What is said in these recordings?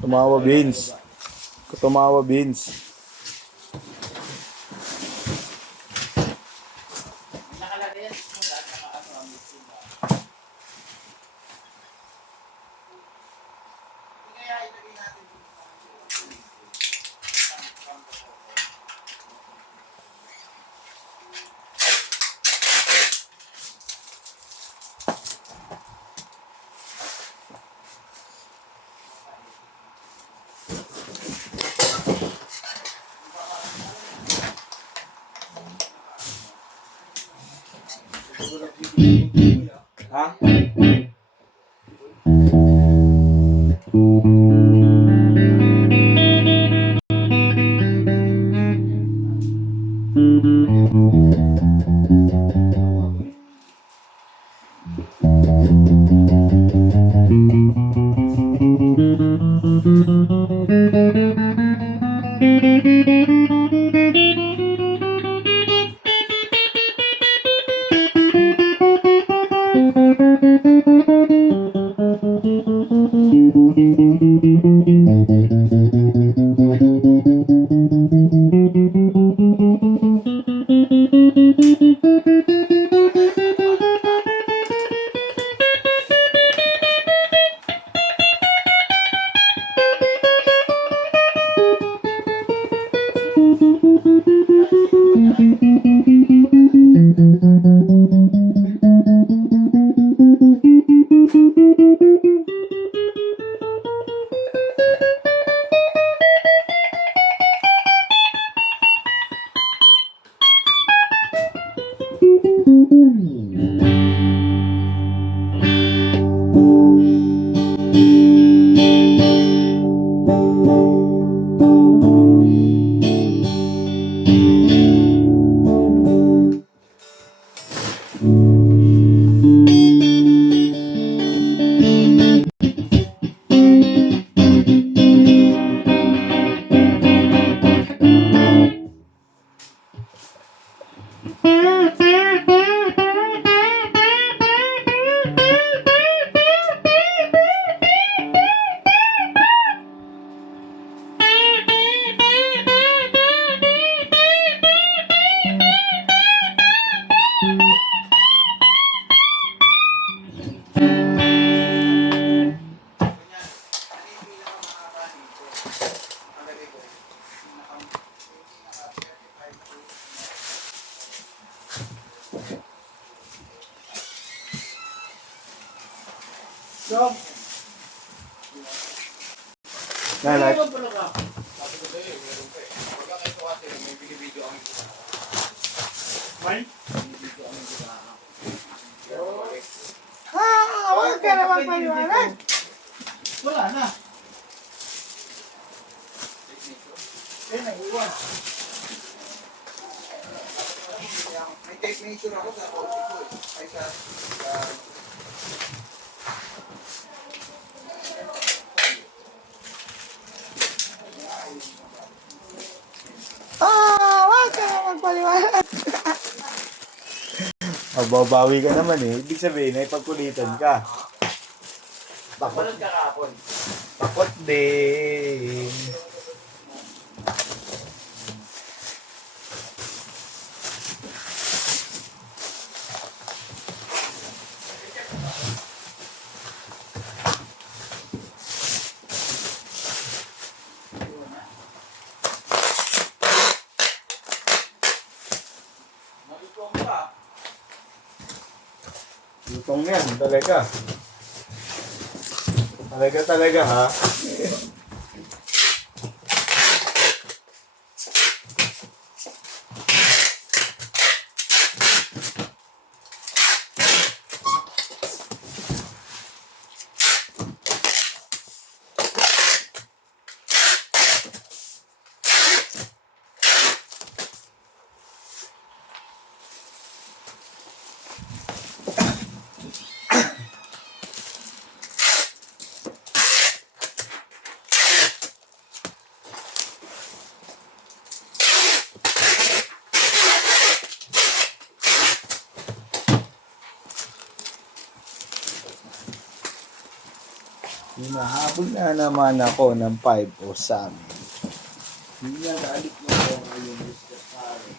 Tumawa Beans. Tumawa Beans. Ha? Like. Huwag ka naman paliwanag. Wala na. May tape measure ako sa kotse ko eh. Ay sa... Huwag ka naman paliwanag. Babawi ka naman eh. Ibig sabihin ay pagkulitan ka. Bakit ka kahapon? Takot din. Lutong yan, talaga. Talaga ha. Hinahabol na naman ako ng 5 o sa amin. Hindi na galit mo ako ngayon, Mr. Pare.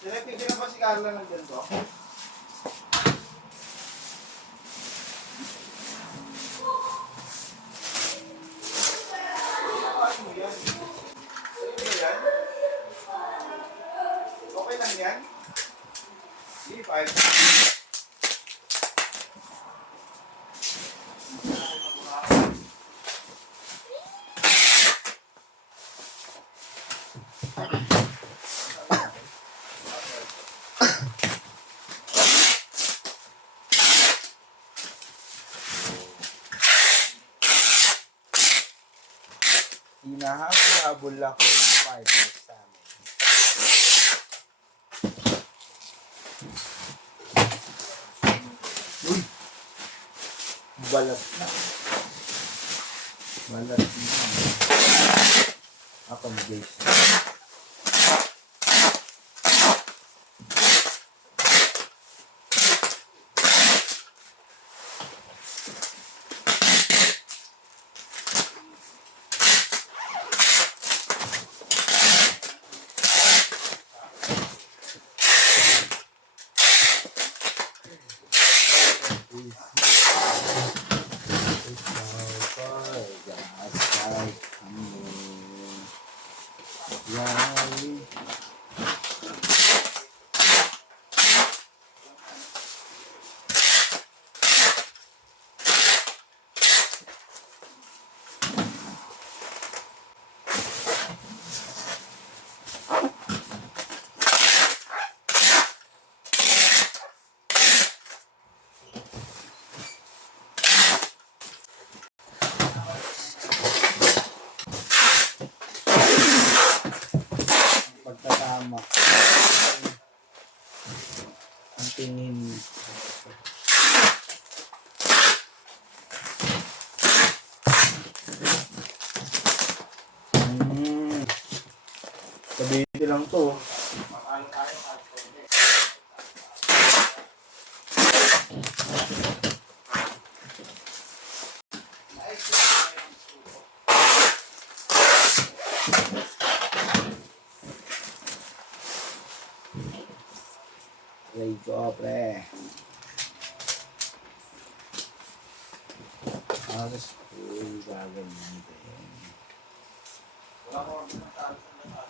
Sinipigyan na ba si Carla ng ganito? Ano mo yan? Ano mo yan? Okay lang yan? Sige, 5. Hinahabol ako ng 5 o sa amin. Uy! Balat na. Balat na. Ako ni guys. Pagtatama. Ang tingin. Sabiti lang to. Play ko, pre. Alas ko, gagawin natin. Wala ko ang pinagtalo sa lahat.